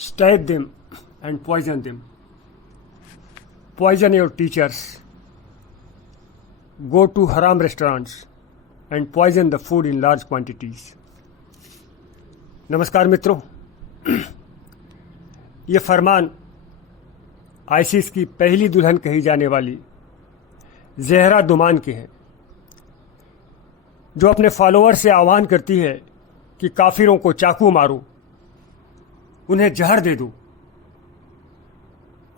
stab them and poison them. Poison your teachers. Go to haram restaurants and poison the food in large quantities. नमस्कार मित्रों, ये फरमान ISIS की पहली दुल्हन कही जाने वाली ज़हरा दुमान के हैं, जो अपने फॉलोअर से आह्वान करती है कि काफिरों को चाकू मारो, उन्हें जहर दे दो,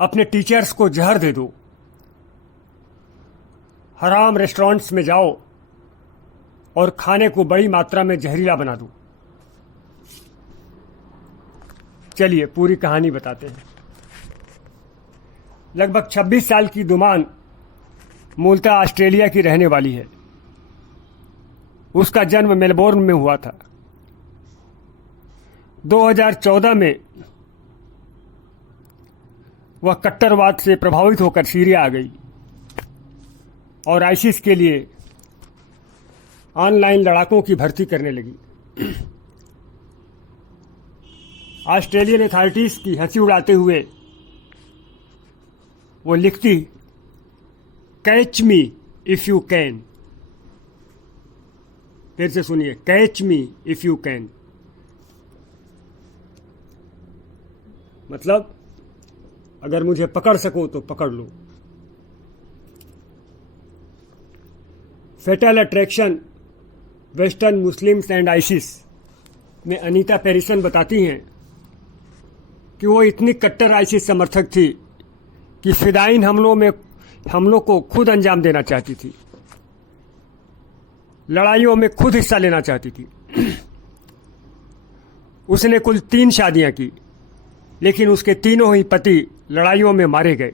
अपने टीचर्स को जहर दे दो, हराम रेस्टोरेंट्स में जाओ और खाने को बड़ी मात्रा में जहरीला बना दो। चलिए पूरी कहानी बताते हैं। लगभग 26 साल की दुमान मूलतः ऑस्ट्रेलिया की रहने वाली है। उसका जन्म मेलबोर्न में हुआ था। 2014 में वह कट्टरवाद से प्रभावित होकर सीरिया आ गई और आईसिस के लिए ऑनलाइन लड़ाकों की भर्ती करने लगी। ऑस्ट्रेलियन अथॉरिटीज की हंसी उड़ाते हुए वो लिखती, catch me if you can. फिर से सुनिए, catch me if you can. मतलब अगर मुझे पकड़ सको तो पकड़ लो। Fatal attraction western Muslims and ISIS में अनीता पेरिसन बताती हैं कि वो इतनी कट्टर आइसिस समर्थक थी कि फिदाइन हमलों को खुद अंजाम देना चाहती थी, लड़ाइयों में खुद हिस्सा लेना चाहती थी। उसने कुल 3 शादियां की, लेकिन उसके तीनों ही पति लड़ाइयों में मारे गए।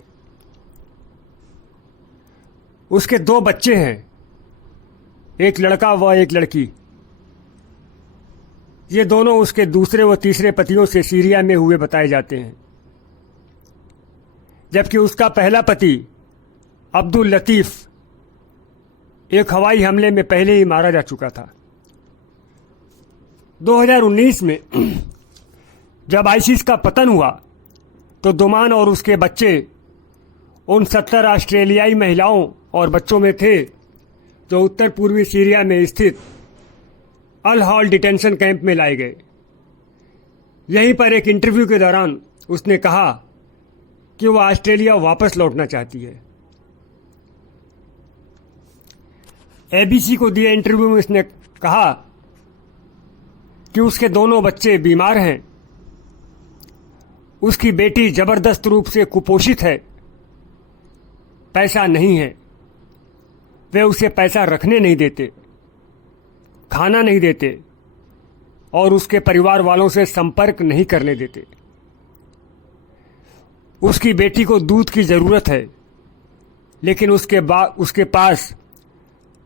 उसके 2 बच्चे हैं, एक लड़का व एक लड़की। ये दोनों उसके दूसरे व तीसरे पतियों से सीरिया में हुए बताए जाते हैं, जबकि उसका पहला पति अब्दुल लतीफ एक हवाई हमले में पहले ही मारा जा चुका था। 2019 में जब आईसिस का पतन हुआ तो दुमान और उसके बच्चे उन 70 ऑस्ट्रेलियाई महिलाओं और बच्चों में थे जो उत्तर पूर्वी सीरिया में स्थित अल हॉल डिटेंशन कैंप में लाए गए। यहीं पर एक इंटरव्यू के दौरान उसने कहा कि वह ऑस्ट्रेलिया वापस लौटना चाहती है। एबीसी को दिए इंटरव्यू में उसने कहा कि उसके दोनों बच्चे बीमार हैं, उसकी बेटी जबरदस्त रूप से कुपोषित है, पैसा नहीं है, वे उसे पैसा रखने नहीं देते, खाना नहीं देते और उसके परिवार वालों से संपर्क नहीं करने देते। उसकी बेटी को दूध की जरूरत है, लेकिन उसके पास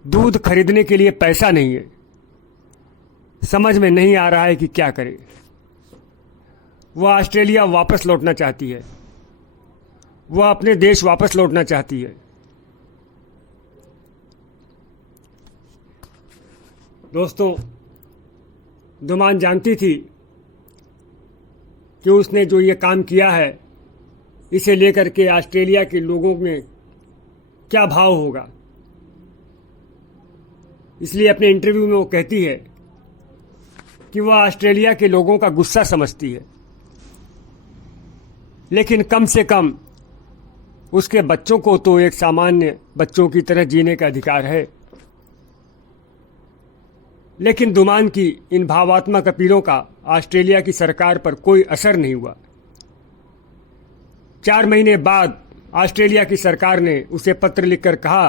दूध खरीदने के लिए पैसा नहीं है। समझ में नहीं आ रहा है कि क्या करे। वह ऑस्ट्रेलिया वापस लौटना चाहती है, वह अपने देश वापस लौटना चाहती है। दोस्तों, दुमान जानती थी कि उसने जो ये काम किया है, इसे लेकर के ऑस्ट्रेलिया के लोगों में क्या भाव होगा। इसलिए अपने इंटरव्यू में वो कहती है कि वह ऑस्ट्रेलिया के लोगों का गुस्सा समझती है, लेकिन कम से कम उसके बच्चों को तो एक सामान्य बच्चों की तरह जीने का अधिकार है। लेकिन दुमान की इन भावात्मक अपीलों का ऑस्ट्रेलिया की सरकार पर कोई असर नहीं हुआ। 4 महीने बाद ऑस्ट्रेलिया की सरकार ने उसे पत्र लिखकर कहा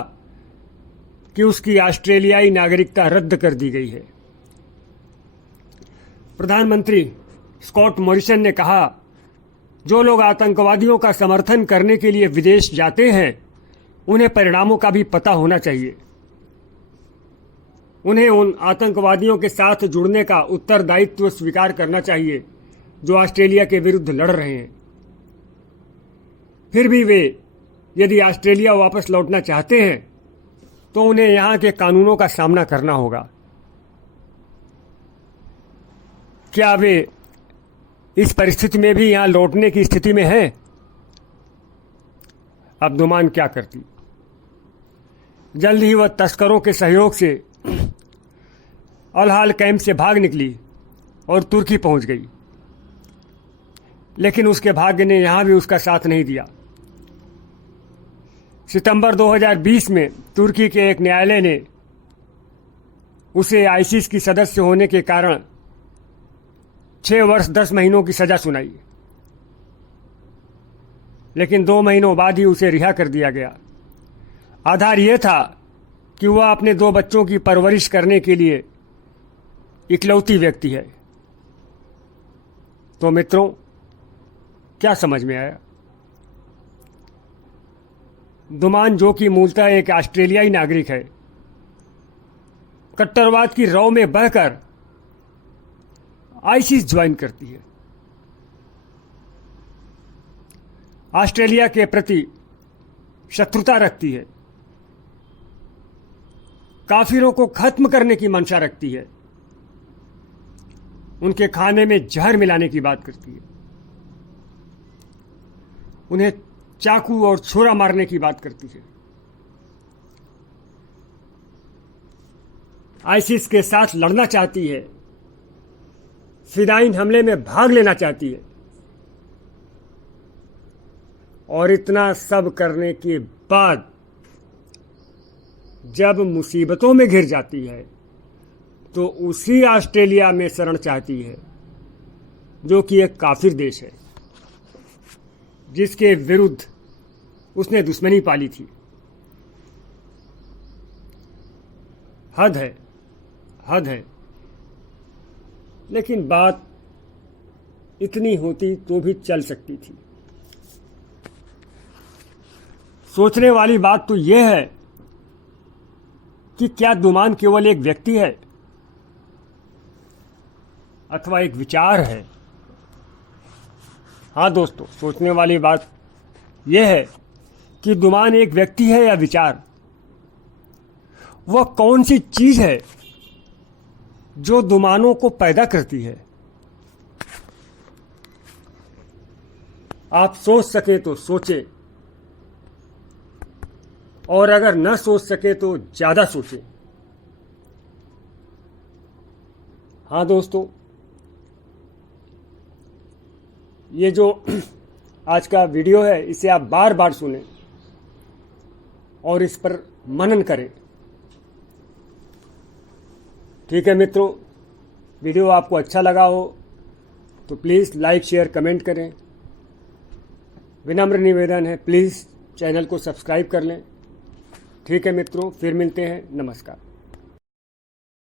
कि उसकी ऑस्ट्रेलियाई नागरिकता रद्द कर दी गई है। प्रधानमंत्री स्कॉट मॉरिसन ने कहा, जो लोग आतंकवादियों का समर्थन करने के लिए विदेश जाते हैं, उन्हें परिणामों का भी पता होना चाहिए। उन्हें उन आतंकवादियों के साथ जुड़ने का उत्तरदायित्व स्वीकार करना चाहिए जो ऑस्ट्रेलिया के विरुद्ध लड़ रहे हैं। फिर भी वे यदि ऑस्ट्रेलिया वापस लौटना चाहते हैं तो उन्हें यहाँ के कानूनों का सामना करना होगा। क्या वे इस परिस्थिति में भी यहां लौटने की स्थिति में है। अब दुमान क्या करती? जल्द ही वह तस्करों के सहयोग से अल-हाल कैंप से भाग निकली और तुर्की पहुंच गई, लेकिन उसके भाग्य ने यहां भी उसका साथ नहीं दिया। सितंबर 2020 में तुर्की के एक न्यायालय ने उसे आईसिस की सदस्य होने के कारण 6 वर्ष 10 महीनों की सजा सुनाई, लेकिन 2 महीनों बाद ही उसे रिहा कर दिया गया। आधार यह था कि वह अपने 2 बच्चों की परवरिश करने के लिए इकलौती व्यक्ति है। तो मित्रों, क्या समझ में आया? दुमान, जो कि मूलतः एक ऑस्ट्रेलियाई नागरिक है, कट्टरवाद की रौ में बहकर आईसिस ज्वाइन करती है। ऑस्ट्रेलिया के प्रति शत्रुता रखती है, काफिरों को खत्म करने की मंशा रखती है, उनके खाने में जहर मिलाने की बात करती है, उन्हें चाकू और छुरा मारने की बात करती है, आईसिस के साथ लड़ना चाहती है, फिदाइन हमले में भाग लेना चाहती है। और इतना सब करने के बाद जब मुसीबतों में घिर जाती है तो उसी ऑस्ट्रेलिया में शरण चाहती है, जो कि एक काफिर देश है, जिसके विरुद्ध उसने दुश्मनी पाली थी। हद है, हद है। लेकिन बात इतनी होती तो भी चल सकती थी। सोचने वाली बात तो यह है कि क्या दुमान केवल एक व्यक्ति है अथवा एक विचार है? हाँ दोस्तों, सोचने वाली बात यह है कि दुमान एक व्यक्ति है या विचार? वह कौन सी चीज है जो दुमानों को पैदा करती है? आप सोच सके तो सोचे, और अगर न सोच सके तो ज्यादा सोचे। हाँ दोस्तों, ये जो आज का वीडियो है इसे आप बार बार सुनें और इस पर मनन करें। ठीक है मित्रों, वीडियो आपको अच्छा लगा हो तो प्लीज़ लाइक शेयर कमेंट करें। विनम्र निवेदन है, प्लीज़ चैनल को सब्सक्राइब कर लें। ठीक है मित्रों, फिर मिलते हैं। नमस्कार।